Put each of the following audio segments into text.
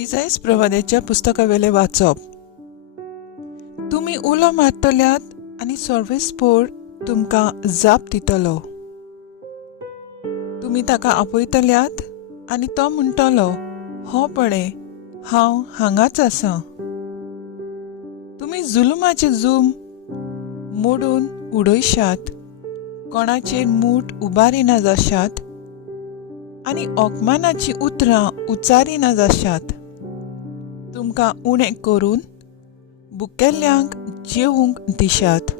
इसाईस प्रवाद्याच्या पुस्तकावेले वाचप. तुम्ही उलो मारतल्यात आनी सर्वेस्पोर तुमकां जाप दितलो. तुम्ही ताका आपयतल्यात आनी तो म्हणटलो, हो पळय, हांव हांगाच आसां. तुम्ही जुलुमाचे जूम मोडून उडयशात, कोणाचेर मूठ उबारिना जाशात आनी ओकमानाची उतरां उच्चारिना जाशात. तुमकां उणें करून भुकेल्ल्यांक जेवूंक दिशात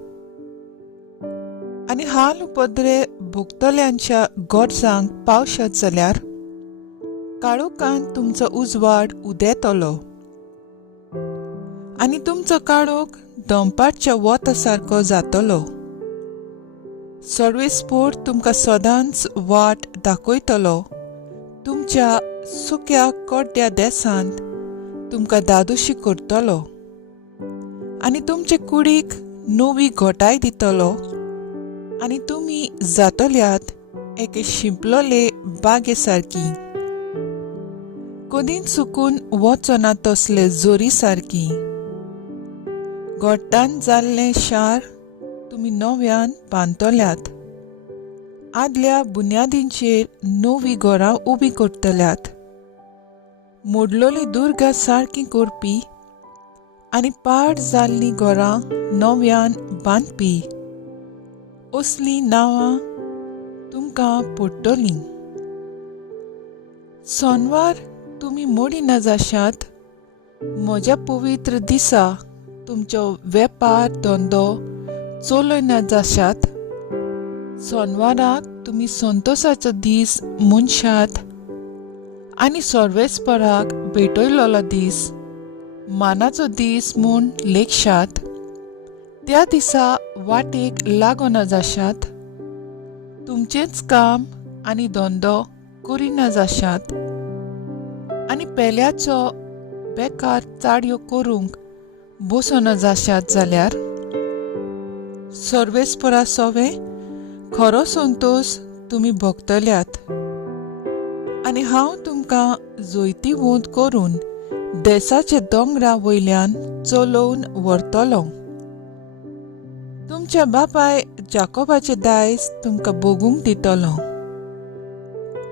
आनी हाल उपद्रे भोगतल्यांच्या गोरजांक पावशात जाल्यार काळोखांत तुमचो उजवाड उदेतलो आनी तुमचो काळोख दंपारच्या वोता सारको जातलो. सर्वेस्पोर तुमकां सदांच वाट दाखयतलो. तुमच्या सुक्या कोड्या देसांत तुमकां दादोशी करतलो आनी तुमचे कुडीक नवी घोटाय दितलो आनी तुमी जातल्यात एके शिंपलोले बागे सारकी, कदींच चुकून वचना तसले जोरी सारकी. घोट्टान जाल्लें शार तुमी नव्यान बांदतल्यात. आदल्या बुन्यादींचेर नवी घरां उबी करतल्यात. मोडलोली दुर्गा सारकी करपी आनी पाड जाल्लीं घरां नव्यान बांदपी असलीं नांवां तुमकां पडटलीं. सोनवार तुमी मोडिना जाशात. म्हज्या पवित्र दिसा तुमचो वेपार धंदो चलयना जाशात. सोनवाराक तुमी संतोशाचो दीस मनशात आनी सर्वेस्पराक भेटयलोलो दीस मानाचो दीस म्हूण लेखशात. त्या दिसा वाटेक लागोना जाशात. तुमचेंच काम आनी धंदो करिना जाशात आनी पेल्याचो बेकार चाडयो करूंक बसोना जाशात जाल्यार सर्वेस्परा सोवे खरो संतोश तुमी भोगतल्यात आनी हांव तुमकां जोयती वोंद करून देसाचे दोंगरा वयल्यान चलोवन व्हरतलो. तुमच्या बापाय जाकोबाचे दायज तुमकां भोगूंक दितलो.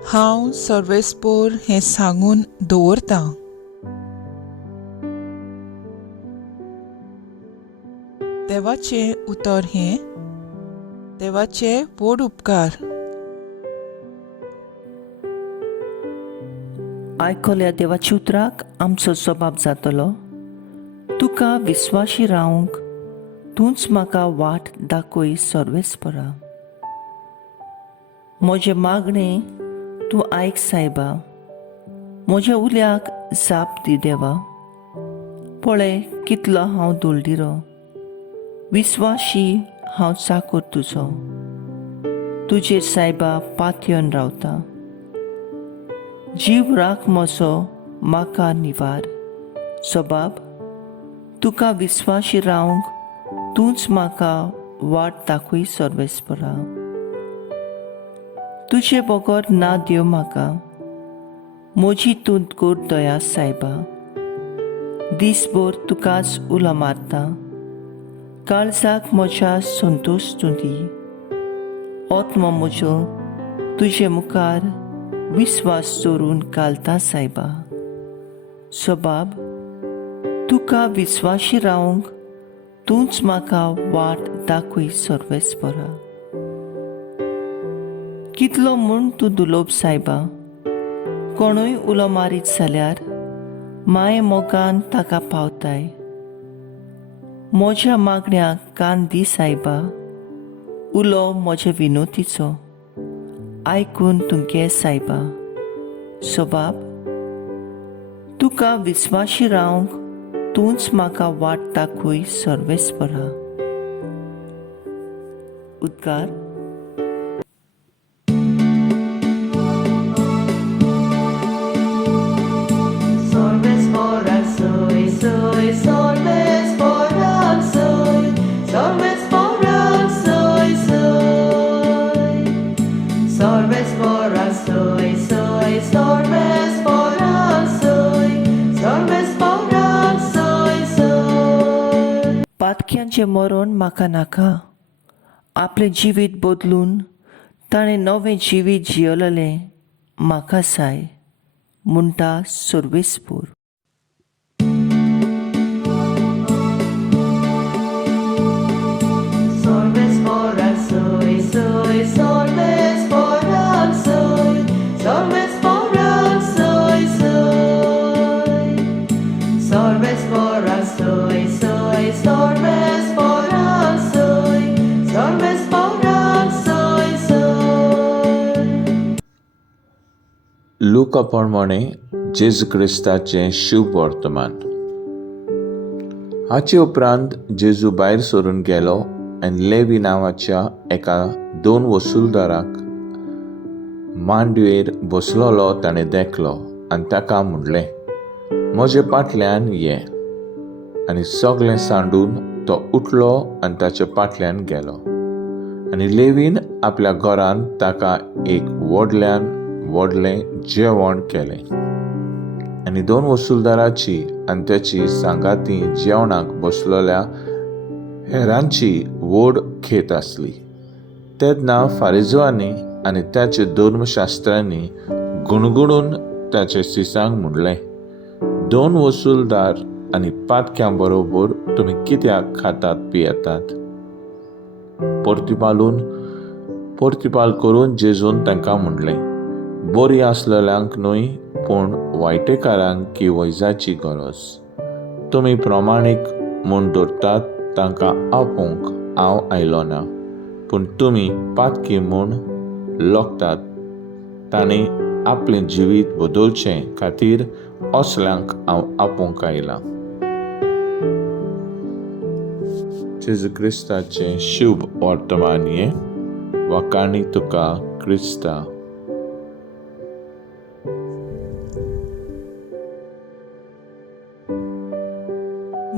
हांव सर्वेस्पोर हें सांगून दवरतां. देवाचें उतर हें, देवाचे व्हड उपकार. आयकल्या देवाच्या उतराक आमचो जबाब जातलो. तुका विस्वाशी रावंक तूंच म्हाका वाट दाखय सर्वेस्परा. म्हजे मागणें तूं आयक सायबा. म्हज्या उल्याक जाप दी देवा. पळय कितलो हांव दोलडिरो. विस्वाशी हांव चाकर तुजो. तुजेर सायबा पातयेवन रावता. जीव राख म्हजो म्हाका निवार. जबाब, तुका विस्वाशी रावंक तूंच म्हाका वाट दाखय सर्वेस्परा. तुजे बगर ना देव म्हाका. म्हजी तूं गोड दया सायबा. दिसभर तुकाच उलो मारता. काळजाक म्हज्या संतोश तूं दी. आत्मा म्हजो तुजे मुखार विस्वास दवरून घालता सायबा. जबाब, तुका विस्वाशी रावंक तूंच म्हाका वाट दाखय सर्वेस्परा. कितलो म्हूण तूं दुलोब सायबा. कोणूय उलो मारीत जाल्यार माये मोगान ताका पावताय. म्हज्या मागण्याक कान दी सायबा. उलो म्हज्या विनोतीचो आयकून तूं घे सायबा. जबाब, तुका विस्वाशी रावंक तूंच म्हाका वाट दाखय सर्वेस्परा. उद्गार. Sorvespora soy, soy, sorvespora soy, sorvespora soy, soy. Sorvespora soy, soy, sorvespora soy, जेजूचें मरण म्हाका नाका. आपलें जिवीत बदलून ताणें नवें जिवीत जियेलें म्हाका जाय म्हणटा सर्वेस्पूर. Solves foran soy, soy, solves foran soy, solves foran soy, soy. Solves foran soy, soy, solves foran soy, solves foran soy, soy. लूका प्रमाणे जेजू क्रिस्ताचें शुभ वर्तमान. हाचे उपरांत जेजू भायर सरून गेलो आनी लेवी नांवाच्या एका 2 वसूलदाराक मांडयेर बसलोलो ताणें देखलो आनी ताका म्हणलें, म्हजे फाटल्यान ये. आनी सगळें सांडून तो उठलो आनी ताचे फाटल्यान गेलो. आनी लेवीन आपल्या घरांत ताका एक व्हडल्यान व्हडलें जेवण केलें. आनी 2 वसूलदाराची आनी त्याची सांगातीं जेवणाक बसलोल्या हेरांची व्हड खेत आसली. तेन्ना फारिझेवांनी आनी ताचे धर्मशास्त्रांनी गुणगुणून ताचे सिसांक म्हणलें, 2 वसूलदार आनी पातक्यां बरोबर तुमी कित्याक खातात पियेतात? परतिपाल करून जेजून तांकां म्हणलें, बरीं आसलेल्यांक न्हय पूण वायटेकारांक किवयजाची गरज. तुमी प्रमाणीक म्हूण धरतात तांकां आपोवंक हांव आयलो ना, पूण तुमी पातकी म्हूण लोकतात. तांणी आपलें जिवीत बदलचें खातीर असल्यांक हांव आपोवंक आयलां. जेजू क्रिस्ताचें शुभ वर्तमान हें. वखाणी तुका क्रिस्ता.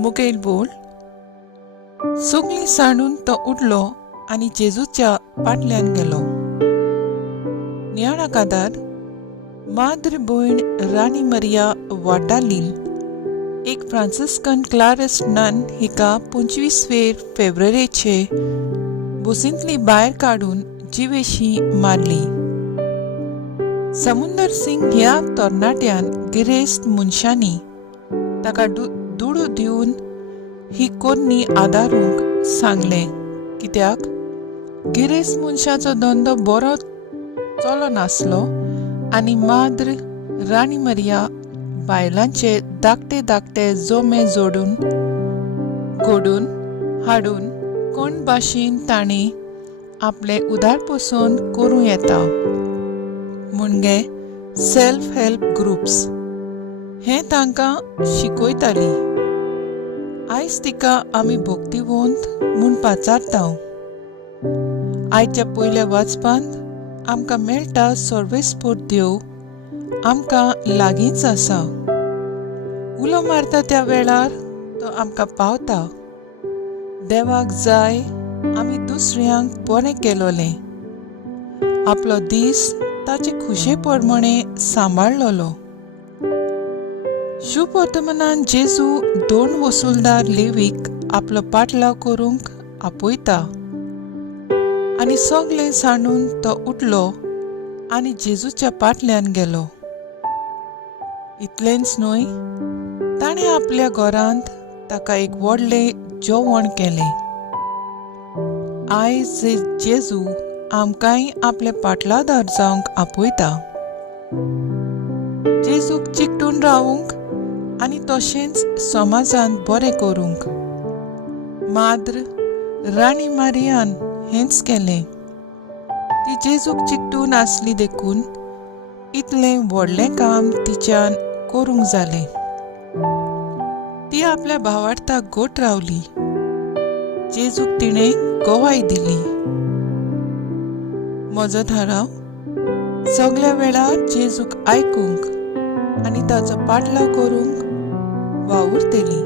मुखेल बोल. सगळीं सांडून तो उठलो आनी जेजूच्या फाटल्यान गेलो. नियाळा कादार माद्र भयण राणी मरिया वाटालील एक फ्रांसिस्कन क्लारिस्ट नन हिका 25 फेब्रुवारीचे बसींतली भायर काडून जिवेशी मारली. समुंदर सिंग ह्या तरणाट्यान गिरेस्त मनशांनी ताका दुडू दिवन ही कोन्नी आदारूंक सांगलें, कित्याक गिरेस्त मनशाचो धंदो बरो चलो नासलो आनी माद्र राणी मरिया बायलांचे धाकटे जोमे घोडून हाडून कोण भाशेन ताणें आपले उदारपासून करूं येता म्हणगे सेल्फ हेल्प ग्रुप्स हें तांकां शिकयताली. आयज तिका आमी भक्तिवंत म्हूण पाचारतांव. आयच्या पयल्या वाचपांत आमकां मेळटा सर्वेस्पूर देव आमकां लागींच आसा. उलो मारता त्या वेळार तो आमकां पावता. देवाक जाय आमी दुसऱ्यांक बरें केलोलें. आपलो दीस ताचे खुशे प्रमाणे सांबाळलोलो. शुभ वर्तमानान जेजू 2 वसूलदार लेवीक आपलो पाटलाव करूंक आपयता आनी सगळें सांडून तो उठलो आनी जेजूच्या फाटल्यान गेलो. इतलेंच न्हय, ताणें आपल्या घरांत ताका एक व्हडलें जेवण केलें. आयज जेजू आमकांय आपले पाटलादार जावंक आपयता. जेजूक चिकटून रावूंक आनी तशेंच समाजांत बरें करूंक. माद्र राणी मारियान हेंच केलें. ती जेजूक चिकटून आसली देखून इतलें व्हडलें काम तिच्यान करूंक जालें. ती आपल्या भावार्थाक गोट रावली. जेजूक तिणें गोवाय दिली. म्हजो थाराव, सगळ्या वेळार जेजूक आयकूंक आनी ताचो पाटलाव करूंक वावुरतली.